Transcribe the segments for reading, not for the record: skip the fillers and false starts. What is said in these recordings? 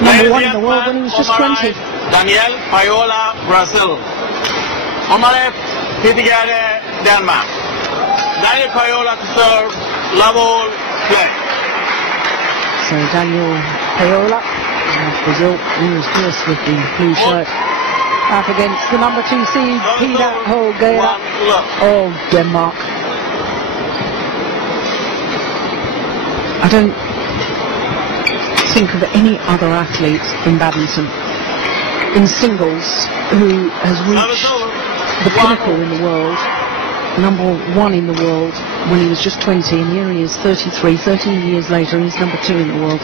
number 1 in the world when he was just 20. Paiola, Brazil. On my left, Gade, Denmark. Daniel Paiola to serve, love all, play. So Daniel Paiola of Brazil, who was first with the blue shirt, up against the number 2 seed, Gade of Denmark. I don't think of any other athlete in badminton, in singles, who has reached the pinnacle in the world, number 1 in the world, when he was just 20, and here he is 33, 13 years later, he's number 2 in the world.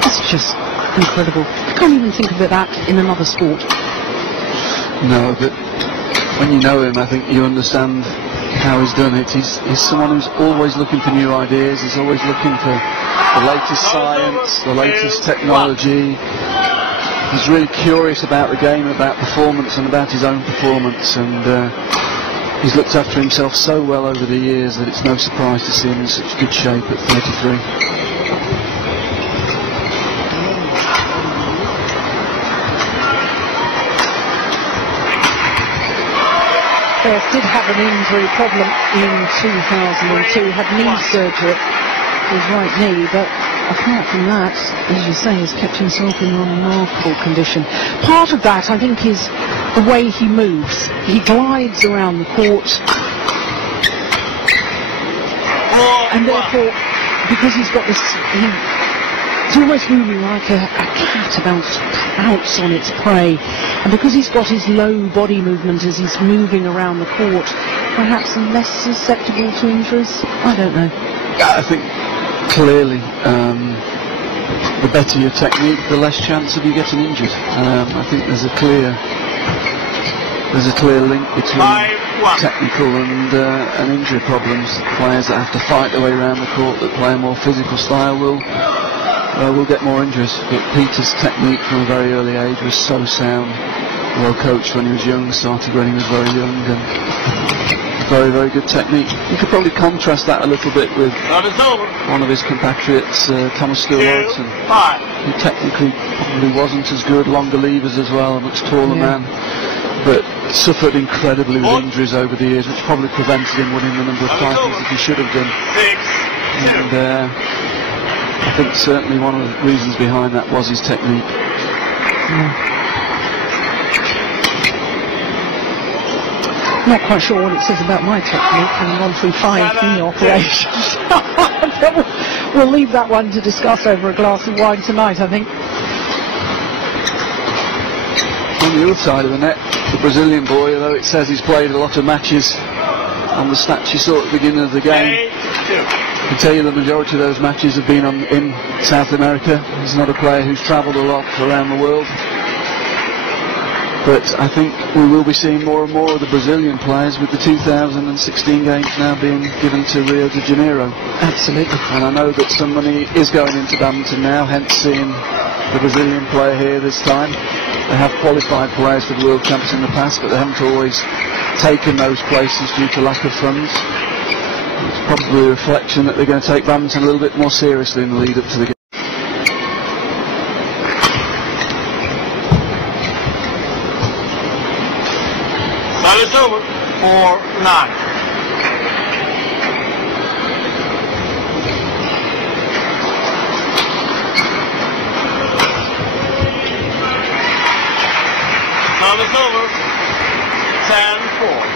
That's just incredible. I can't even think of that in another sport. No, but when you know him, I think you understand how he's done it. He's someone who's always looking for new ideas. He's always looking for the latest science, the latest technology. He's really curious about the game, about performance and about his own performance, and he's looked after himself so well over the years that it's no surprise to see him in such good shape at 33. Beth did have an injury problem in 2002, had knee surgery to his right knee, but apart from that, as you say, has kept himself in remarkable condition. Part of that, I think, is the way he moves. He glides around the court, and therefore, because he's got this, he's almost moving like a cat about to pounce on its prey. And because he's got his low body movement as he's moving around the court, perhaps less susceptible to injuries? I don't know. I think clearly the better your technique, the less chance of you getting injured. I think there's a clear link between technical and injury problems. Players that have to fight their way around the court, that play a more physical style, will get more injuries. But Peter's technique from a very early age was so sound. Well coached when he was young, started when he was very young, and very, very good technique. You could probably contrast that a little bit with one of his compatriots, Thomas Stewart, who technically probably wasn't as good, longer levers as well, a much taller man, but suffered incredibly with injuries over the years, which probably prevented him winning the number of titles that he should have done. And I think certainly one of the reasons behind that was his technique. Not quite sure what it says about my technique, having gone through 5 knee operations. We'll leave that one to discuss over a glass of wine tonight, I think. On the other side of the net, the Brazilian boy, although it says he's played a lot of matches on the stats you saw at the beginning of the game, I can tell you the majority of those matches have been in South America. He's not a player who's travelled a lot around the world. But I think we will be seeing more and more of the Brazilian players, with the 2016 games now being given to Rio de Janeiro. Absolutely. And I know that some money is going into badminton now, hence seeing the Brazilian player here this time. They have qualified players for the World Champs in the past, but they haven't always taken those places due to lack of funds. It's probably a reflection that they're going to take badminton a little bit more seriously in the lead up to the game. It's over. 4-9. It's over. 10-4.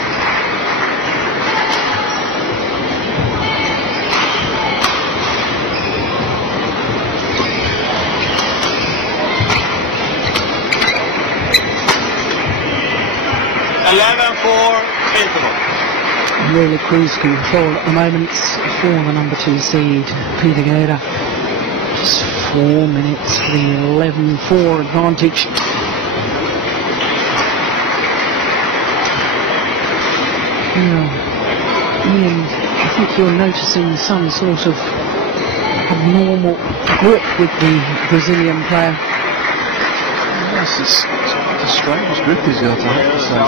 Really cruise control at the moment for the number 2 seed, Peter Gade. Just 4 minutes for the 11-4 advantage. Ian, I think you're noticing some sort of abnormal grip with the Brazilian player. Yes, it's a strange grip he's got, I have to say.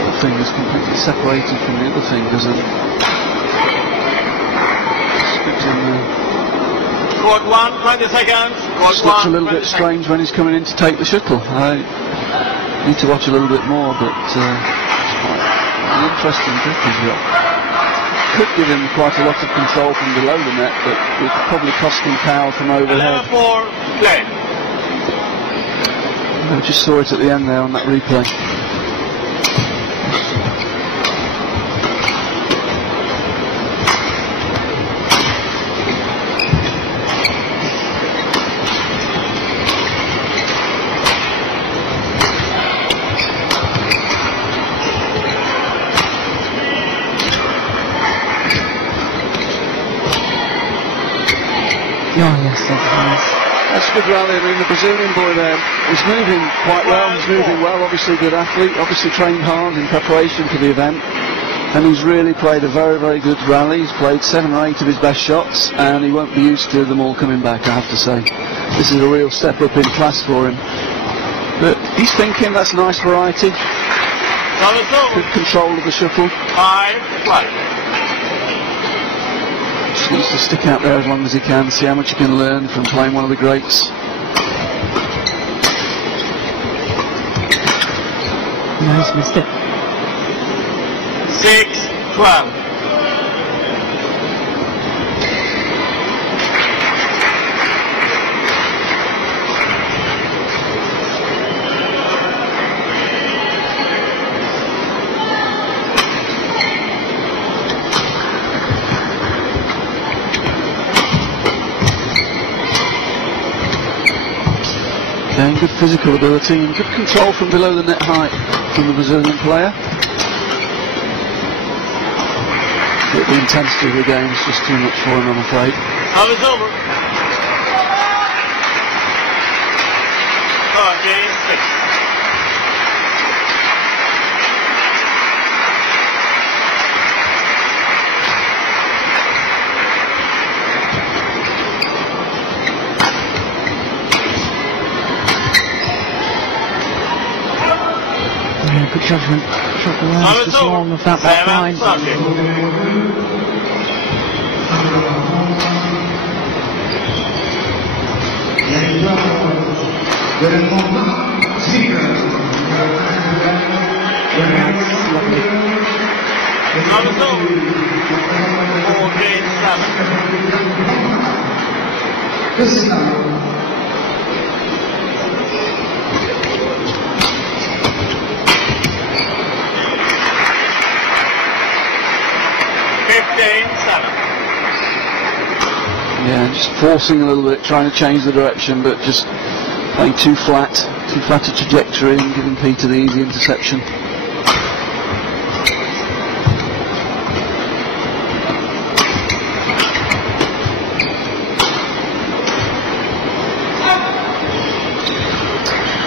The fingers completely separated from the other fingers, and just gives him Court 1, 20 seconds. Court Just looks a 1, little 20 bit strange when he's coming in to take the shuttle. I need to watch a little bit more, but it's quite an interesting grip he's got. Could give him quite a lot of control from below the net, but would probably cost him power from overhead. 11-4, play. I just saw it at the end there on that replay. Oh, yes, That's a good rally. I mean, the Brazilian boy there is moving quite well. He's moving well, obviously a good athlete, obviously trained hard in preparation for the event. And he's really played a very, very good rally. He's played 7 or 8 of his best shots, and he won't be used to them all coming back, I have to say. This is a real step up in class for him. But he's thinking, that's nice variety. Good control of the shuttle. 5-5. Just needs to stick out there as long as he can, see how much he can learn from playing one of the greats. Nice, missed it. 6-12. Again, good physical ability and good control from below the net height from the Brazilian player. But the intensity of the game is just too much for him, I'm afraid. Now it's over. Game 6. Yeah, good judgment. Shot the lines just long of that back line. Yeah, just forcing a little bit, trying to change the direction, but just playing too flat a trajectory and giving Peter the easy interception.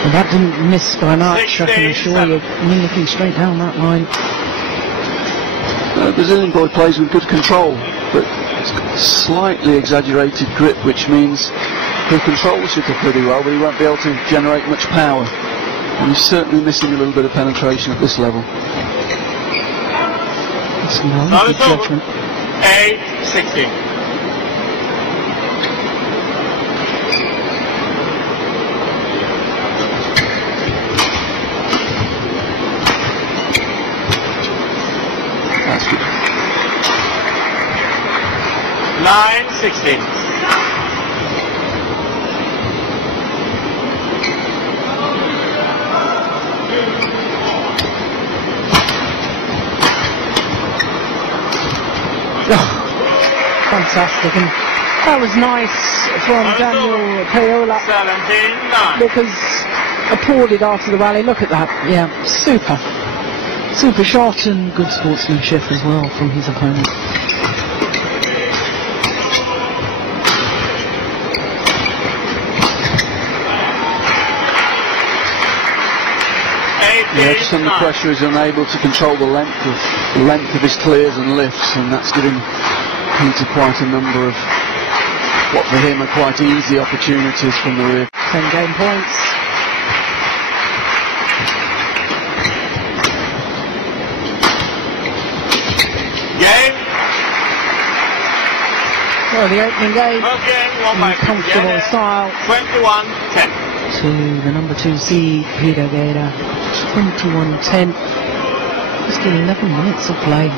Well, that didn't miss by much, I can assure you. You're looking straight down that line. The Brazilian boy plays with good control, but it's got slightly exaggerated grip, which means he'll control the shuttle pretty well, but he won't be able to generate much power. And he's certainly missing a little bit of penetration at this level. That's good judgment. 8-16. That's good. 9-16. Fantastic, and that was nice from Daniel Paiola, 17-9. because applauded after the rally. Look at that, yeah, super shot and good sportsmanship as well from his opponent. Yeah, just under pressure, he's unable to control the length of his clears and lifts, and that's giving Peter quite a number of what for him are quite easy opportunities from the rear. 10 game points. Game. Well, the opening game Okay, in comfortable style 21-10. to the number 2 seed, Gade, 21-10. Just 11 minutes of play.